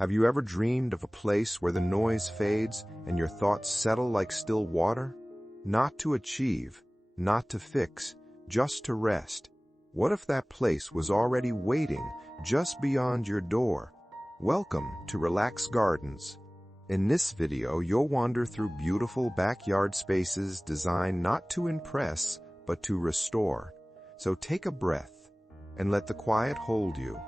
Have you ever dreamed of a place where the noise fades and your thoughts settle like still water? Not to achieve, not to fix, just to rest. What if that place was already waiting just beyond your door? Welcome to Relax Gardens. In this video, you'll wander through beautiful backyard spaces designed not to impress, but to restore. So take a breath and let the quiet hold you.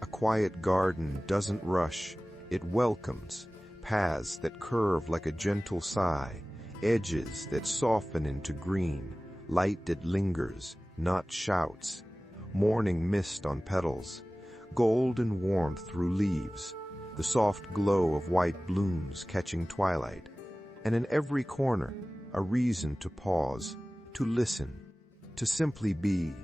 A quiet garden doesn't rush, it welcomes. Paths that curve like a gentle sigh, edges that soften into green, light that lingers, not shouts. Morning mist on petals, golden warmth through leaves, the soft glow of white blooms catching twilight. And in every corner, a reason to pause, to listen, to simply be.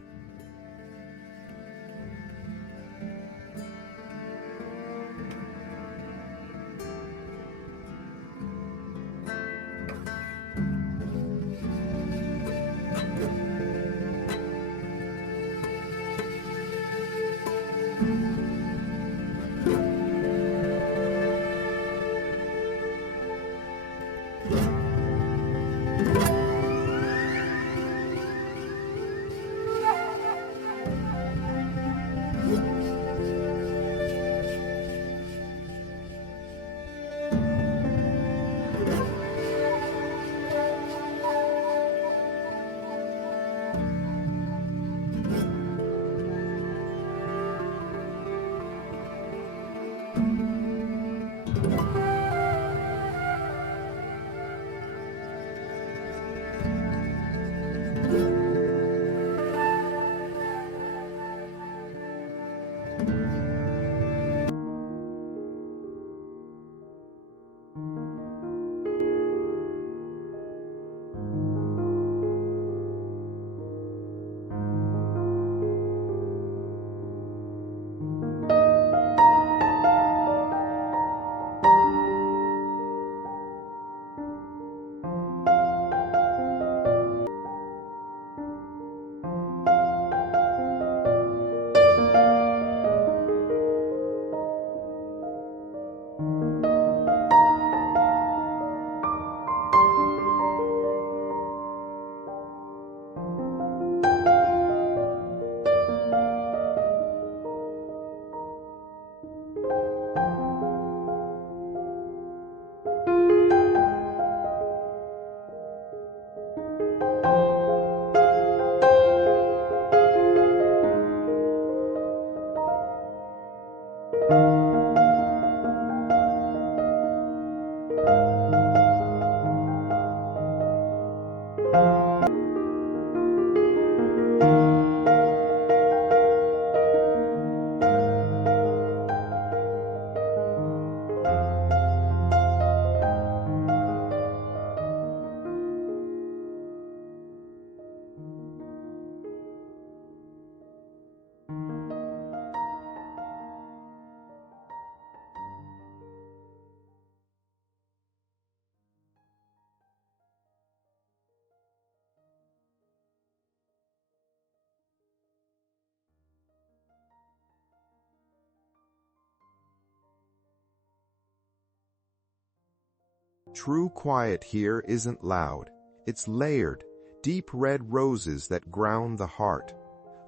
True quiet here isn't loud. It's layered, deep red roses that ground the heart,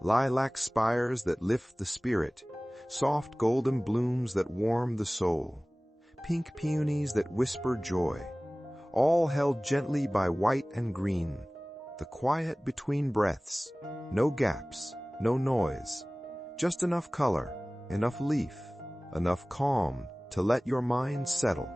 lilac spires that lift the spirit, soft golden blooms that warm the soul, pink peonies that whisper joy, all held gently by white and green. The quiet between breaths, no gaps, no noise, just enough color, enough leaf, enough calm to let your mind settle.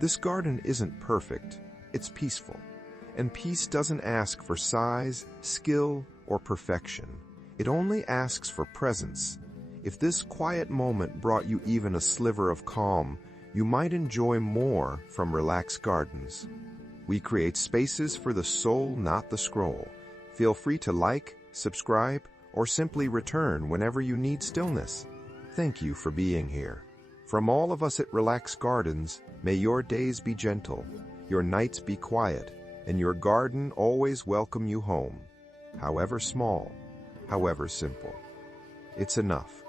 This garden isn't perfect, it's peaceful. And peace doesn't ask for size, skill, or perfection. It only asks for presence. If this quiet moment brought you even a sliver of calm, you might enjoy more from Relaxed Gardens. We create spaces for the soul, not the scroll. Feel free to like, subscribe, or simply return whenever you need stillness. Thank you for being here. From all of us at Relaxed Gardens, may your days be gentle, your nights be quiet, and your garden always welcome you home. However small, however simple. It's enough.